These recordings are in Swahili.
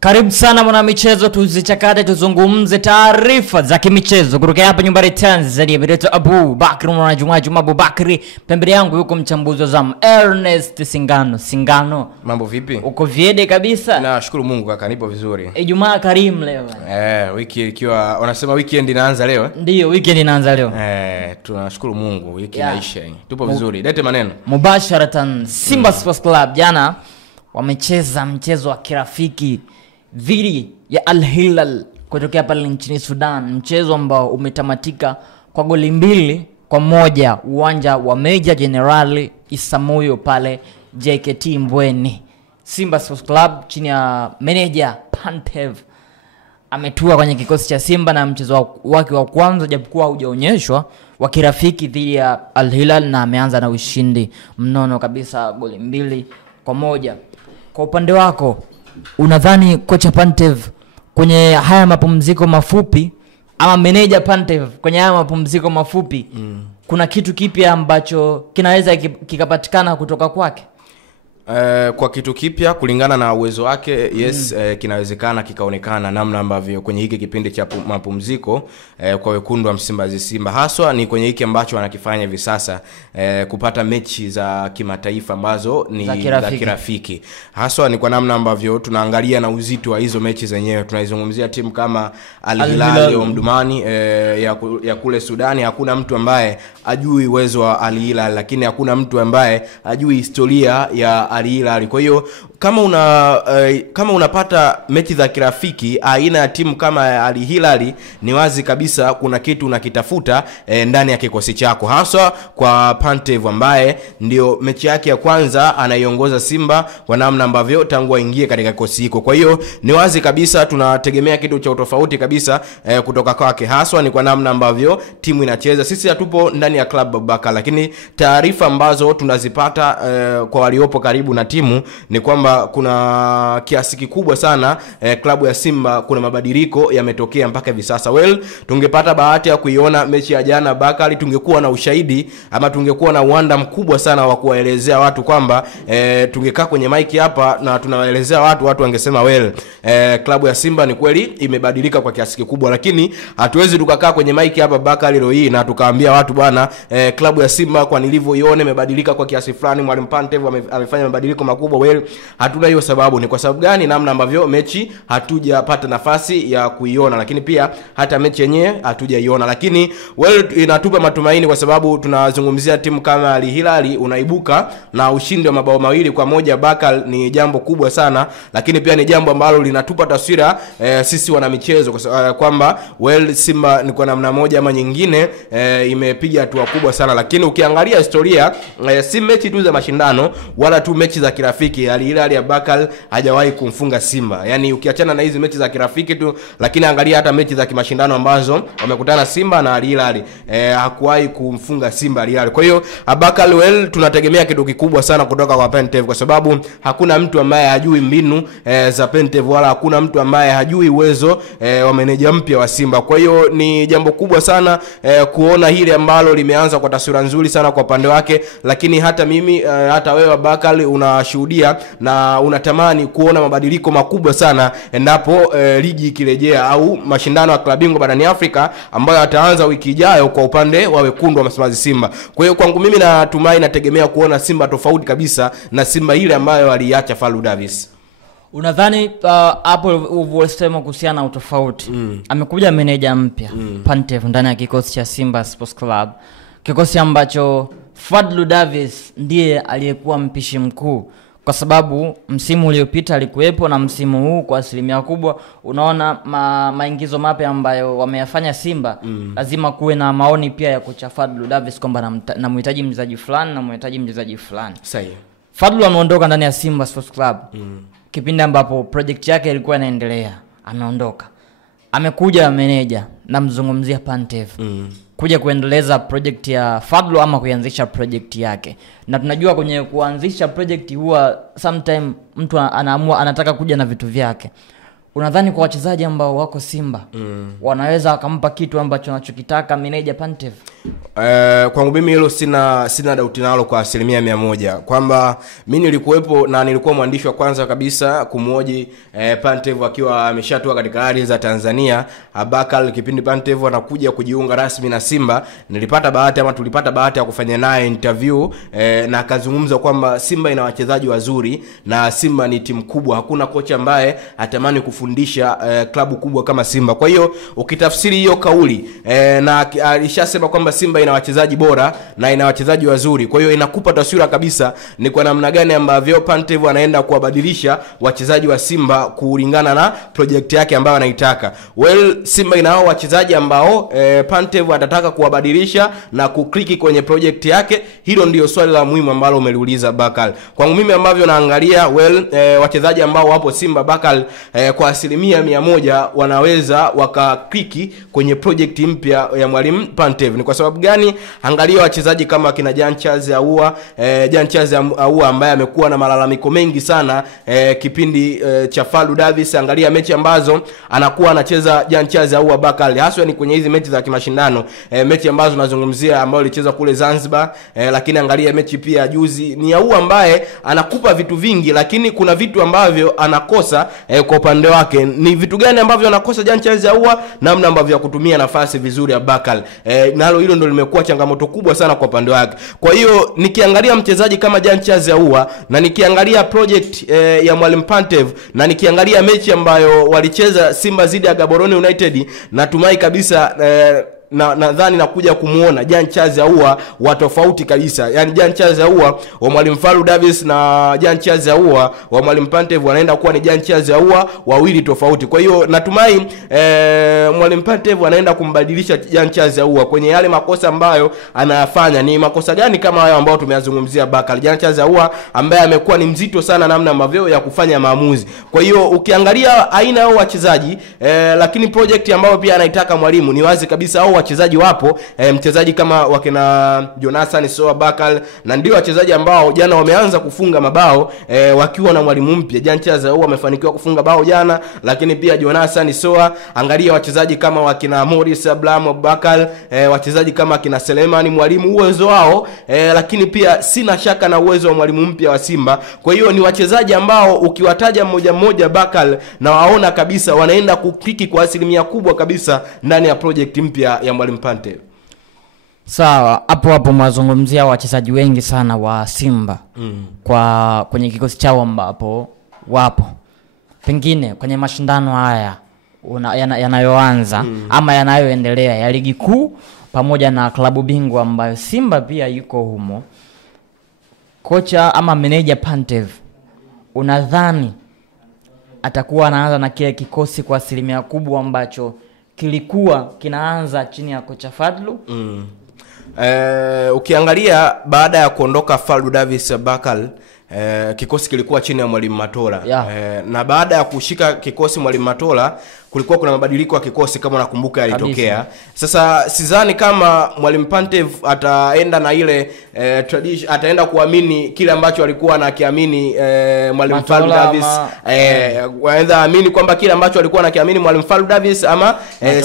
Karibu sana mwana michezo, tuzichakate tuzungumze taarifa za kimichezo kutoka hapa nyumbani Tanzania. Bileto Abu Bakri mwana Juma Abu Bakri, pembeni yangu yuko mchambuzi wa zamu Ernest Singano. Mambo vipi? Uko viede kabisa? Nashukuru Mungu kaka, nipo vizuri. Ijumaa karimu leo. Wiki ikiwa wanasema weekend inaanza leo. Ndio, weekend inaanza leo. Tunashukuru Mungu, wiki inaisha. Tupo vizuri. Lete maneno. Mubasharatan Simba Sports Club jana wamecheza mchezo wa kirafiki dhidi ya Al Hilal kutokea pale nchini Sudan, mchezo ambao umetamatika kwa goli 2-1 uwanja wa Meja General Isamuyo pale JKT Mbweni. Simba Sports Club chini ya manager Pantev ametua kwenye kikosi cha Simba na mchezo wake wa kwanza japokuwa hujaonyeshwa wa kirafiki dhidi ya Al Hilal, na ameanza na ushindi mnono kabisa, goli 2-1. Kwa upande wako, unadhani kocha Pantev kwenye haya mapumziko mafupi ama manager Pantev kwenye haya mapumziko mafupi kuna kitu kipya ambacho kinaweza kikapatikana kutoka kwake? Kwa kitu kipya kulingana na uwezo wake, yes, kinawezekana kikaonekana namna ambavyo kwenye hiki kipindi cha mapumziko kwa wekundu wa Msimbazi Simba, haswa ni kwenye hiki ambacho wanakifanya hivi sasa, kupata mechi za kimataifa ambazo ni za kirafiki. Haswa ni kwa namna ambavyo tunaangalia na uzito wa hizo mechi zenyewe. Tunaizungumzia timu kama Al Hilal ya Omdurman ya kule Sudani. Hakuna mtu ambaye ajui uwezo wa Al Hilal, lakini hakuna mtu ambaye ajui historia ya Al Hilal. Kwa hiyo kama unapata mechi za kirafiki aina ya timu kama Al Hilal, ni wazi kabisa kuna kitu unakitafuta ndani ya kikosi chako, haswa kwa Pantev ambaye ndio mechi yake ya kwanza anaiongoza Simba kwa namna ambavyo tangu aingie katika kikosi hiko. Kwa hiyo ni wazi kabisa tunategemea kitu cha tofauti kabisa kutoka kwake, haswa ni kwa namna ambavyo timu inacheza. Sisi hatupo ndani ya club Babaka, lakini taarifa ambazo tunazipata kwa waliopo karibu na timu ni kwamba kuna kiasi kikubwa sana klabu ya Simba kuna mabadiliko yametokea mpaka hivi sasa. Tungepata bahati ya kuiona mechi ya jana Bakari, tungekuwa na ushahidi ama tungekuwa na uwanda mkubwa sana wa kuwaelezea watu kwamba tungekaa kwenye mic hapa na tunawaelezea watu wangesema klabu ya Simba ni kweli imebadilika kwa kiasi kikubwa. Lakini hatuwezi tukakaa kwenye mic hapa Bakari leo hii na tukaambia watu bwana, klabu ya Simba kwa nilivyoiona imebadilika kwa kiasi fulani, mwalimu Pantev amefanya mabadiliko makubwa. Hatuna hiyo sababu. Ni kwa sababu gani? Namna ambavyo mechi hatujapata nafasi ya kuiona, lakini pia hata mechi yenyewe hatujaiona. Lakini inatupa matumaini kwa sababu tunazungumzia timu kama Al Hilal unaibuka na ushindi wa mabao 2-1 Bakal, ni jambo kubwa sana. Lakini pia ni jambo ambalo linatupa taswira sisi wana michezo kwamba Simba ni kwa namna moja ama nyingine imepiga hatua kubwa sana. Lakini ukiangalia historia, si mechi tu za mashindano wala tu mechi za kirafiki, Al Hilal ya Bakal hajawahi kumfunga Simba. Yani ukiachana na hizi mechi za kirafiki tu, lakini angalia hata mechi za kimashindano ambazo wamekutana Simba na Al Hilal, hakuwahi kumfunga Simba Al Hilal. Kwa hiyo Bakal tunategemea kitu kikubwa sana kutoka kwa Pantev, kwa sababu hakuna mtu ambaye hajui mbinu za Pantev, wala hakuna mtu ambaye hajui uwezo wa meneja mpya wa Simba. Kwa hiyo ni jambo kubwa sana kuona hili ambalo limeanza kwa taswira nzuri sana kwa upande wake. Lakini hata mimi hata wewe Bakal unashuhudia na unatamani kuona mabadiliko makubwa sana endapo ligi ikirejea au mashindano ya klabu bingwa barani Afrika ambayo yataanza wiki ijayo kwa upande wa wekundu wa Msimbazi Simba. Kwa hiyo kwangu mimi nategemea kuona Simba tofauti kabisa na Simba ile ambayo aliacha Fadlu Davis. Unadhani hapo ulivyosema kuhusiana na utofauti, amekuja meneja mpya Pantev ndani ya kikosi cha Simba Sports Club, kikosi ambacho Fadlu Davis ndiye aliyekuwa mpishi mkuu, kwa sababu msimu uliopita alikuwepo na msimu huu kwa asilimia kubwa unaona maingizo mapya ambayo wameyafanya Simba. Lazima kuwe na maoni pia ya kocha Fadlu Davis kwamba namhitaji mchezaji fulani na mhitaji mchezaji fulani. Sahihi. Fadlu ameondoka ndani ya Simba Sports Club kipindi ambapo project yake ilikuwa inaendelea, ameondoka. Amekuja manager namzungumzia Pantev kuja kuendeleza project ya Fadlu ama kuanzisha project yake. Na tunajua kwenye kuanzisha project huwa sometime mtu anaamua anataka kuja na vitu vyake. unadhani kwa wachezaji ambao wako Simba wanaweza wakampa kitu ambacho anachokitaka meneja Pantev? Kwangu mimi hilo sina doubt nalo kwa 100% kwamba mimi nilikuwepo na nilikuwa mwandishi wa kwanza kabisa kumhoji Pantev akiwa ameshatoa katika ardhi za Tanzania. Bakal kipindi Pantev anakuja kujiunga rasmi na Simba, tulipata bahati ya kufanya naye interview na akazungumza kwamba Simba ina wachezaji wazuri na Simba ni timu kubwa, hakuna kocha ambaye atamani kufundisha klabu kubwa kama Simba. Kwa hiyo ukitafsiri hiyo kauli na alishasema kwamba Simba ina wachezaji bora na ina wachezaji wazuri, kwa hiyo inakupa taswira kabisa ni kwa namna gani ambavyo Pantev anaenda kuwabadilisha wachezaji wa Simba kulingana na project yake ambayo anaitaka. Simba ina hao wachezaji ambao Pantev atataka kuwabadilisha na kukliki kwenye project yake. Hilo ndio swali la muhimu ambalo umeliuliza Bakal. Kwangu mimi ambavyo naangalia wachezaji ambao wapo Simba Bakal kwa 100% wanaweza wakakliki kwenye project mpya ya mwalimu Pantev. Ni kwa sababu gani? Angalia wachezaji kama kina Jean Charles Ahoua, Jean Charles Ahoua ambaye amekuwa na malalamiko mengi sana kipindi cha Fadlu Davis. Angalia mechi ambazo anakuwa anacheza Jean Charles Ahoua Bakal, haswa ni kwenye hizi mechi za kimashindano, mechi ambazo nazungumzia ambayo alicheza kule Zanzibar, lakini angalia mechi pia juzi. Ni Ahoua ambaye anakupa vitu vingi, lakini kuna vitu ambavyo anakosa kwa upande wake. Ni vitu gani ambavyo anakosa Jean Charles Ahoua? Namna ambavyo kutumia nafasi vizuri ya Bakal. Nalo hilo ndio limekuwa changamoto kubwa sana kwa upande wake. Kwa hiyo nikiangalia mchezaji kama Jean Charles Ahoua na nikiangalia project ya mwalimu Pantev na nikiangalia mechi ambayo walicheza Simba zidi ya Gaborone United, natumai kabisa nadhani nakuja kumuona Jean Charles Ahoua wa tofauti kabisa. Yani Jean Charles Ahoua wa mwalimu Fadlu Davis na Jean Charles Ahoua wa mwalimu Pantev wanaenda kuwa ni Jean Charles Ahoua wawili tofauti. Kwa hiyo natumai mwalimu Pantev anaenda kumbadilisha Jean Charles Ahoua kwenye yale makosa ambayo anayafanya. Ni makosa gani kama hayo ambayo tumeyazungumzia Bakal? Jean Charles Ahoua ambaye amekuwa ni mzito sana namna ambavyo ya kufanya maamuzi. Kwa hiyo ukiangalia aina yao wachezaji lakini project ambayo pia anaitaka mwalimu, ni wazi kabisa hao wachezaji wapo. Mchezaji kama wakina Jonathan Soa Bakal, na ndio wachezaji ambao jana wameanza kufunga mabao wakiwa na mwalimu mpya. Jean Charles Ahoua amefanikiwa kufunga bao jana, lakini pia Jonathan Soa. Angalia wachezaji kama wakina Morris Abraham Bakal, wachezaji kama kina Selemani Mwalimu, uwezo wao lakini pia sina shaka na uwezo wa mwalimu mpya wa Simba. Kwa hiyo ni wachezaji ambao ukiwataja mmoja mmoja Bakal na waona kabisa wanaenda kukiki kwa 100% kubwa kabisa ndani ya project mpya ya mwalimu Pantev. Sawa, hapo mazungumzia wachezaji wengi sana wa Simba kwa kwenye kikosi chao ambapo wapo. Pengine kwenye mashindano haya yanayoanza ama yanayoendelea ya ligi kuu pamoja na klabu bingwa ambayo Simba pia yuko humo, kocha ama meneja Pantev unadhani atakuwa anaanza na kile kikosi kwa 100% kubwa ambacho kilikuwa kinaanza chini ya kocha Fadlu? Ukiangalia baada ya kuondoka Fadlu Davis Bakal, kikosi kilikuwa chini ya mwalimu Matola. Na baada ya kushika kikosi mwalimu Matola kulikuwa kuna mabadiliko ya kikosi kama nakumbuka yalitokea. Sasa sidhani kama mwalimu Pantev ataenda na ile tradition, ataenda kuamini kile ambacho alikuwa anakiamini mwalimu Fadlu Davis. Waenda amini kwamba kile ambacho alikuwa anakiamini mwalimu Fadlu Davis ama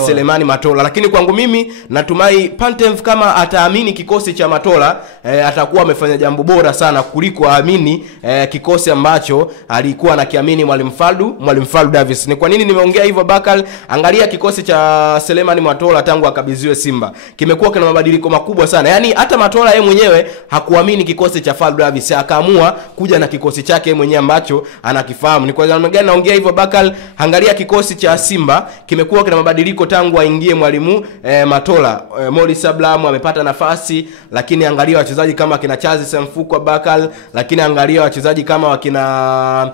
Selemani Matola. Lakini kwangu mimi natumai Pantev kama ataamini kikosi cha Matola atakuwa amefanya jambo bora sana kuliko aamini kikosi ambacho alikuwa anakiamini mwalimu Fadlu Davis. Ni kwa nini nimeongea hivyo Bakal? Angalia kikosi cha Selemani Matola tangu akabidhiwe Simba kimekuwa kina mabadiliko makubwa sana. Yani hata Matola yeye mwenyewe hakuamini kikosi cha Fadlu Davis, akaamua kuja na kikosi chake mwenyewe ambacho anakifahamu. Ni kwa sababu gani naongea hivyo Bakal? Angalia kikosi cha Simba kimekuwa kina mabadiliko tangu aingie mwalimu Matola. Morris Abraham amepata nafasi, lakini angalia wachezaji kama kina Charles Semfuko Bakal, lakini angalia wachezaji kama wakina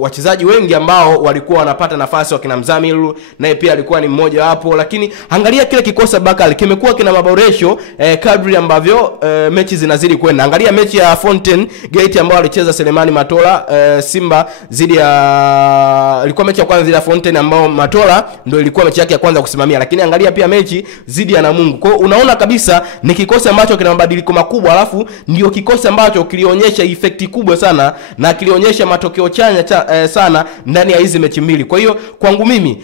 wachezaji wengi ambao walikuwa wanapata nafasi, wakina Mzamiru naye pia alikuwa ni mmoja wapo. Lakini angalia kile kikosi Bakal kimekuwa kina maboresho kadri ambavyo mechi zinazidi kwenda. Angalia mechi ya Fountain Gate ambayo alicheza Selemani Matola Simba zidi ya, ilikuwa mechi ya kwanza zidi ya Fountain ambao Matola ndio ilikuwa mechi yake ya kwanza kusimamia. Lakini angalia pia mechi zidi ya Namungo. Kwa unaona kabisa ni kikosi ambacho kina mabadiliko makubwa, alafu ndio kikosi ambacho kilionyesha effect kubwa sana na kilionyesha matokeo chanya sana ndani ya hizi mechi mbili. Kwa hiyo kwangu mimi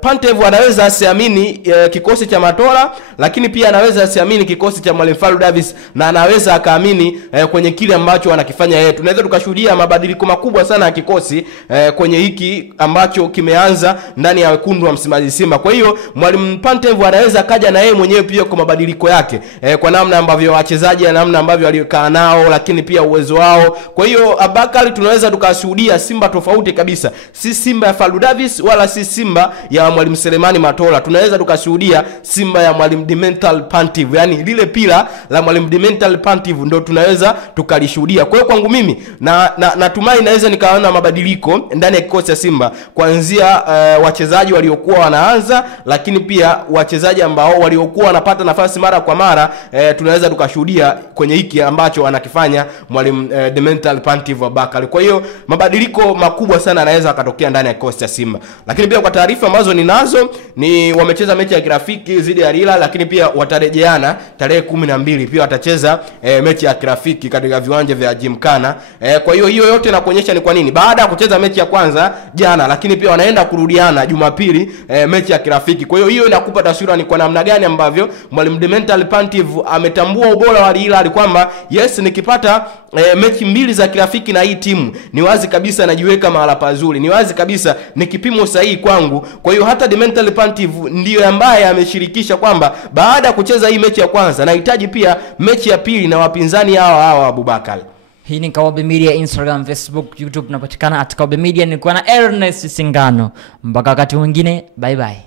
Pantev anaweza asiamini kikosi cha Matola, lakini pia anaweza asiamini kikosi cha Mwalimu Fadlu Davis, na anaweza akaamini kwenye kile ambacho anakifanya yeye. Tunaweza tukashuhudia mabadiliko makubwa sana ya kikosi kwenye hiki ambacho kimeanza ndani ya wekundu wa Msimbazi Simba. Kwa hiyo Mwalimu Pantev anaweza kaja na yeye mwenyewe pia kwa mabadiliko yake, kwa namna ambavyo wachezaji na namna ambavyo alikaa nao, lakini pia uwezo wao. Kwa hiyo Abakari tunaweza tukashuhudia Simba tofauti kabisa, si Simba ya Fadlu Davis wala si Simba ya Mwalimu Selemani Matola. Tunaweza tukashuhudia Simba ya Mwalimu Dimental Pantev, yani lile pila la Mwalimu Dimental Pantev ndio tunaweza tukalishuhudia. Kwa hiyo kwangu mimi natumai naweza nikaona mabadiliko ndani ya kikosi cha Simba, kuanzia wachezaji waliokuwa wanaanza, lakini pia wachezaji ambao waliokuwa wanapata nafasi mara kwa mara, tunaweza tukashuhudia kwenye hiki ambacho anakifanya Mwalimu Dimental Pantev Abakari. Kwa hiyo mabadiliko makubwa sana yanaweza yakatokea ndani ya kikosi cha Simba. Lakini pia kwa taarifa ambazo ninazo ni wamecheza mechi ya kirafiki dhidi ya Rila, lakini pia watarejeana tarehe 12 pia watacheza mechi ya kirafiki katika viwanja vya Gymkhana. Kwa hiyo yote inakuonyesha ni kwa nini baada ya kucheza mechi ya kwanza jana, lakini pia wanaenda kurudiana Jumapili mechi ya kirafiki. Kwa hiyo inakupa taswira ni kwa namna gani ambavyo Mwalimu Dimental Pantev ametambua ubora wa Rila, kwamba yes, nikipata mechi mbili za kirafiki na hii timu ni wazi kabisa najiweka mahala pazuri, ni wazi kabisa ni kipimo sahihi kwangu. Kwa hiyo hata Dimental Pantev ndiyo ambaye ameshirikisha kwamba baada ya kucheza hii mechi ya kwanza nahitaji pia mechi ya pili na wapinzani hawa Abubakar. Hii ni Kawabe Media, Instagram, Facebook, YouTube, tunapatikana @Kawabe Media. Nilikuwa na Ernest Singano. Mpaka wakati mwingine, bye bye.